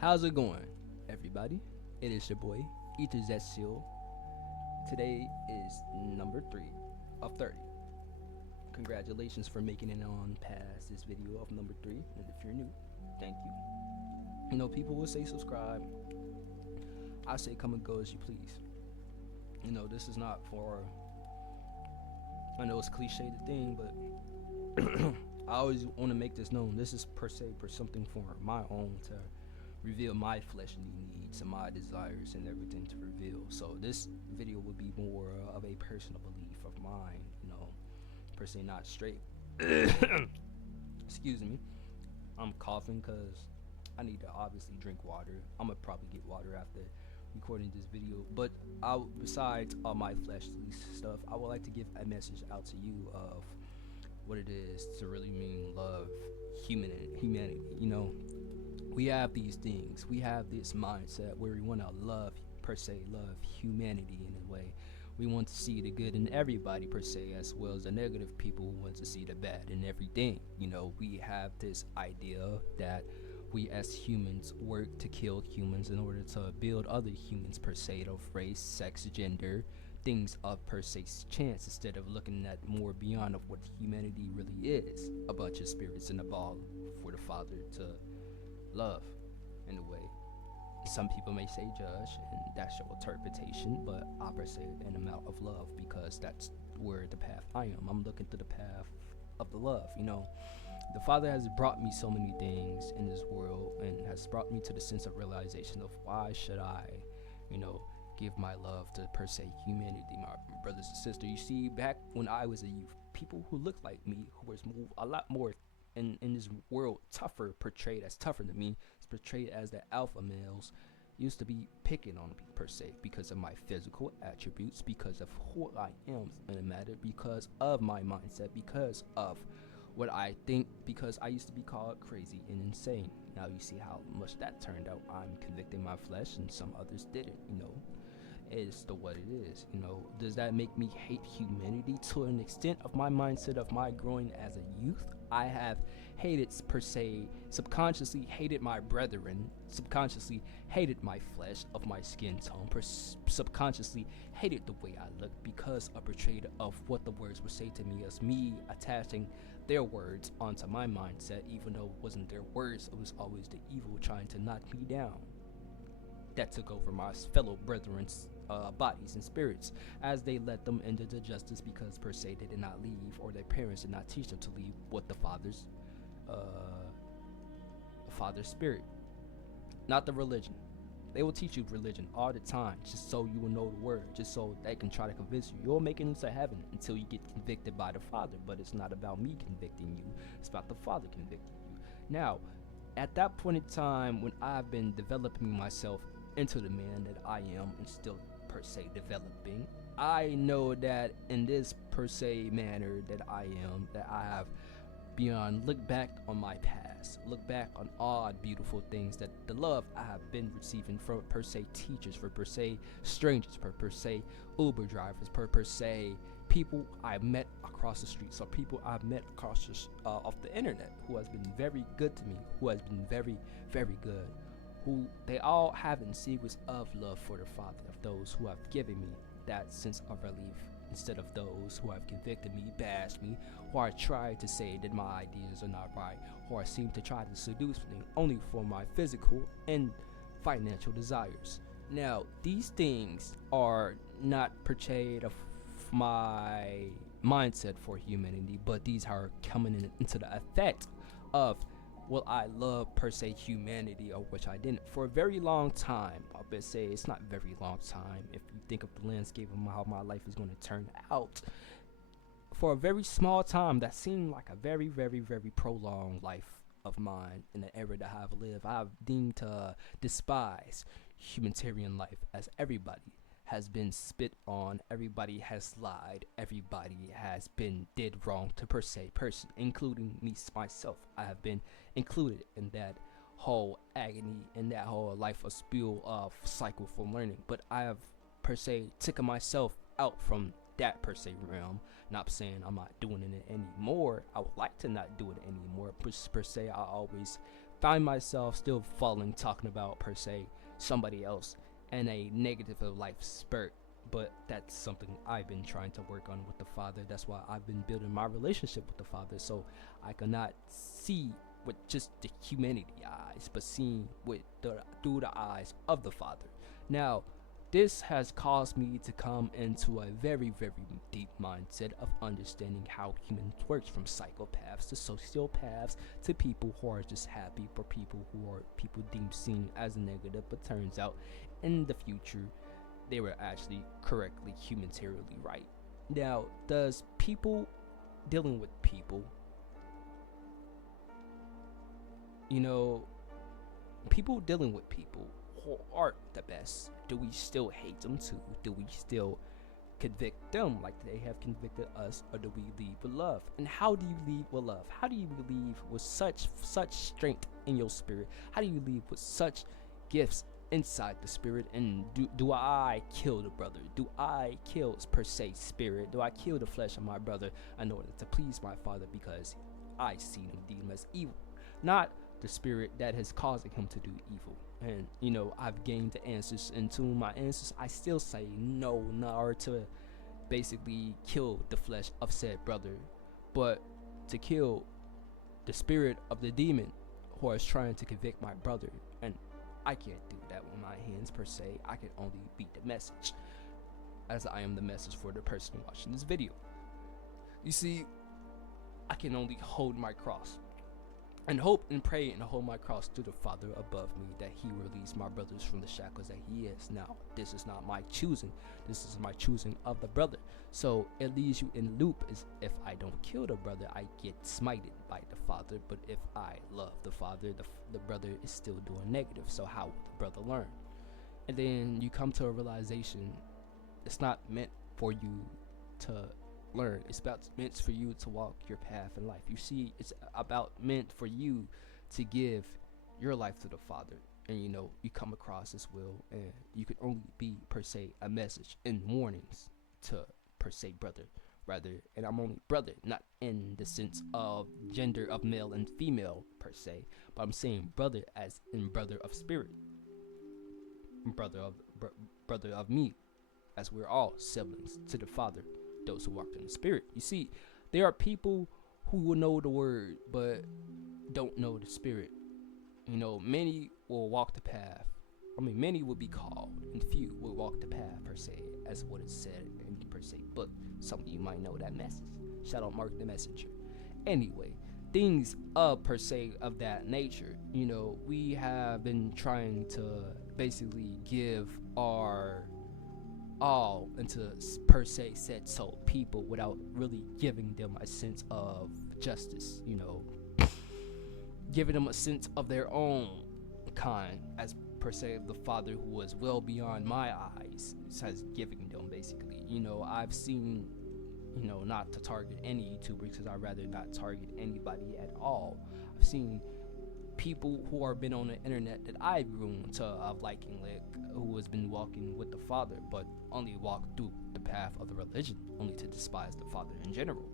How's it going, everybody? It is your boy, Aether Zexul. Today is number 3 of 30. Congratulations for making it on past this video of number 3. And if you're new, thank you. People will say subscribe. I say come and go as you please. This is not for, I know it's cliche the thing, but I always want to make this known. This is per se for something for my own to reveal my fleshly needs and my desires and everything to reveal. So this video would be more of a personal belief of mine, per se not straight. Excuse me. I'm coughing because I need to obviously drink water. I'm gonna probably get water after recording this video. But besides all my fleshly stuff, I would like to give a message out to you of what it is to really mean love humanity. We have these things. We have this mindset where we want to love humanity in a way. We want to see the good in everybody per se, as well as the negative people who want to see the bad in everything. We have this idea that we as humans work to kill humans in order to build other humans per se, of race, sex, gender, things of per se chance, instead of looking at more beyond of what humanity really is, a bunch of spirits in a ball for the Father to love in a way. Some people may say judge, and that's your interpretation, but I per se an amount of love, because that's where the path I am. I'm looking through the path of the love. The Father has brought me so many things in this world, and has brought me to the sense of realization of why should I, give my love to per se humanity, my brothers and sisters. You see, back when I was a youth, people who looked like me, who was a lot more in this world portrayed as tougher than me, portrayed as the alpha males, used to be picking on me per se, because of my physical attributes, because of who I am in a matter, because of my mindset, because of what I think, because I used to be called crazy and insane. Now you see how much that turned out. I'm convicting my flesh, and some others didn't. It's the what it is. Does that make me hate humanity? To an extent of my mindset of my growing as a youth, I have hated per se, subconsciously hated my brethren, subconsciously hated my flesh of my skin tone, subconsciously hated the way I look, because of portrayed of what the words would say to me, as me attaching their words onto my mindset, even though it wasn't their words. It was always the evil trying to knock me down. That took over my fellow brethren's bodies and spirits, as they let them into the justice, because per se they did not leave, or their parents did not teach them to leave what the father's spirit, not the religion. They will teach you religion all the time, just so you will know the word, just so they can try to convince you you'll make it into heaven until you get convicted by the Father. But it's not about me convicting you, it's about the Father convicting you. Now, at that point in time, when I've been developing myself into the man that I am, and still per se developing, I know that in this per se manner that I am, that I have beyond look back on my past, look back on all beautiful things, that the love I have been receiving from per se teachers, for per se strangers, for per se Uber drivers, per se people I met across the streets, or people I've met across off the internet, who has been very good to me, who has been very, very good, who they all have in secrets of love for the Father, of those who have given me that sense of relief, instead of those who have convicted me, bashed me, who are trying to say that my ideas are not right, or seem to try to seduce me only for my physical and financial desires. Now, these things are not portrayed of my mindset for humanity, but these are coming into the effect of what I love per se humanity, or which I didn't for a very long time. I'll bet say it's not very long time if you think of the landscape of how my life is going to turn out. For a very small time, that seemed like a very, very, very prolonged life of mine in the era that I've lived. I've deemed to despise humanitarian life, as everybody has been spit on, everybody has lied, everybody has been did wrong to per se person, including me myself. I have been included in that whole agony, in that whole life of spill of cycle for learning. But I have per se taken myself out from that per se realm. Not saying I'm not doing it anymore. I would like to not do it anymore. Per se, I always find myself still falling talking about per se somebody else and a negative of life spurt. But that's something I've been trying to work on with the Father. That's why I've been building my relationship with the Father, so I cannot see with just the humanity eyes, but seeing with through the eyes of the Father. Now, this has caused me to come into a very, very deep mindset of understanding how humans works, from psychopaths to sociopaths to people who are just happy, for people who are people deemed seen as negative, but turns out in the future they were actually correctly humanitarianly right. Now, does people dealing with people, you know, people dealing with people who aren't the best, do we still hate them too? Do we still convict them like they have convicted us, or do we leave with love? And how do you leave with love? How do you leave with such strength in your spirit? How do you leave with such gifts inside the spirit? And do I kill the brother? Do I kill per se spirit? Do I kill the flesh of my brother in order to please my Father, because I see him deem as evil, not the spirit that has causing him to do evil? And you know, I've gained the answers, and to my answers I still say no, nor to basically kill the flesh of said brother, but to kill the spirit of the demon who is trying to convict my brother. And I can't do that with my hands per se. I can only be the message, as I am the message for the person watching this video. You see, I can only hold my cross and hope and pray and hold my cross to the Father above me, that he release my brothers from the shackles that he is. Now, this is not my choosing. This is my choosing of the brother. So it leaves you in loop. Is if I don't kill the brother, I get smited by the Father. But if I love the Father, the brother is still doing negative. So how would the brother learn? And then you come to a realization, it's not meant for you to learn. It's meant for you to walk your path in life. You see, it's about meant for you to give your life to the Father. And you know, you come across His will, and you can only be per se a message in warnings to per se brother, rather. And I'm only brother, not in the sense of gender of male and female per se, but I'm saying brother as in brother of spirit, brother of me, as we're all siblings to the Father, those who walked in the spirit. You see, there are people who will know the word but don't know the spirit. You know, many will walk the path. I mean, many will be called, and few will walk the path per se, as what is said in the per se book. Some of you might know that message. Shout out Mark the Messenger. Anyway, things of per se of that nature. You know, we have been trying to basically give our all into per se said so people without really giving them a sense of justice, you know, giving them a sense of their own kind, as per se the Father, who was well beyond my eyes, has given them basically. You know, I've seen, you know, not to target any YouTuber, because I'd rather not target anybody at all. I've seen people who are been on the internet that I've grown to of liking, like, who has been walking with the Father, but only walked through the path of the religion, only to despise the Father in general,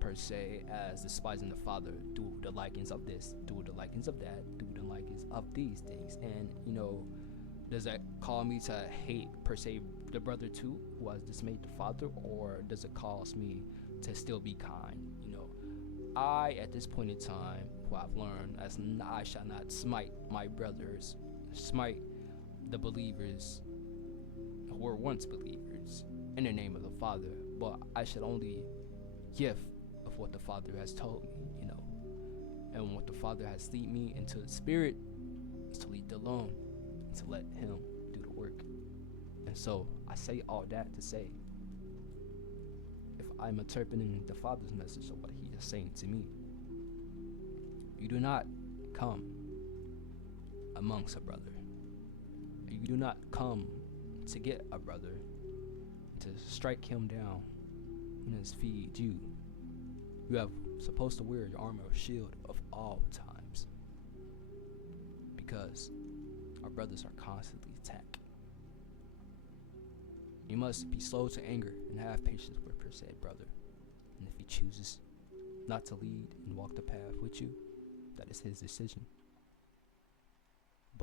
per se, as despising the Father, do the likings of this, do the likings of that, do the likings of these things. And you know, does that call me to hate per se the brother too, who has dismayed the Father, or does it cause me to still be kind? You know, I, at this point in time, who I've learned, as I shall not smite my brothers, smite the believers who were once believers in the name of the Father, but I should only give of what the Father has told me, you know, and what the Father has lead me into the spirit is to lead alone, and to let Him do the work. And so I say all that to say, if I'm interpreting the Father's message of what He is saying to me, you do not come amongst a brother. You do not come to get a brother, to strike him down and his feed you. You have supposed to wear your armor or shield of all times, because our brothers are constantly attacked. You must be slow to anger and have patience with per se brother. And if he chooses not to lead and walk the path with you, that is his decision.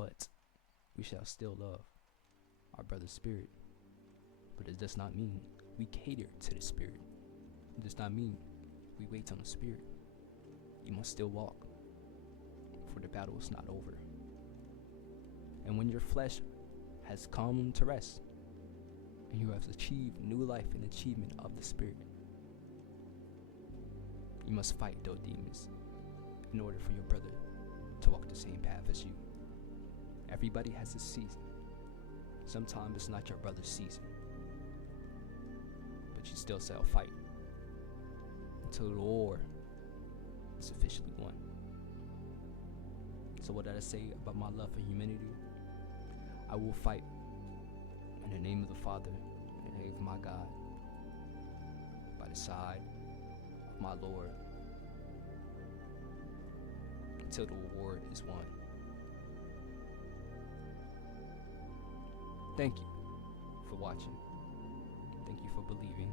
But we shall still love our brother's spirit. But it does not mean we cater to the spirit. It does not mean we wait on the spirit. You must still walk, for the battle is not over. And when your flesh has come to rest, and you have achieved new life and achievement of the spirit, you must fight those demons in order for your brother to walk the same path as you. Everybody has a season. Sometimes it's not your brother's season, but you still shall fight until the war is officially won. So what did I say about my love for humanity? I will fight in the name of the Father, in the name of my God, by the side of my Lord, until the war is won. Thank you for watching. Thank you for believing.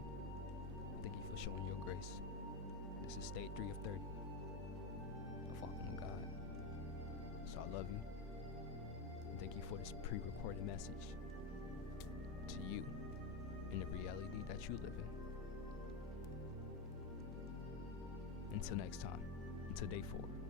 Thank you for showing your grace. This is stage 3 of 30 of walking with God. So I love you. And thank you for this pre-recorded message to you in the reality that you live in. Until next time, until day 4.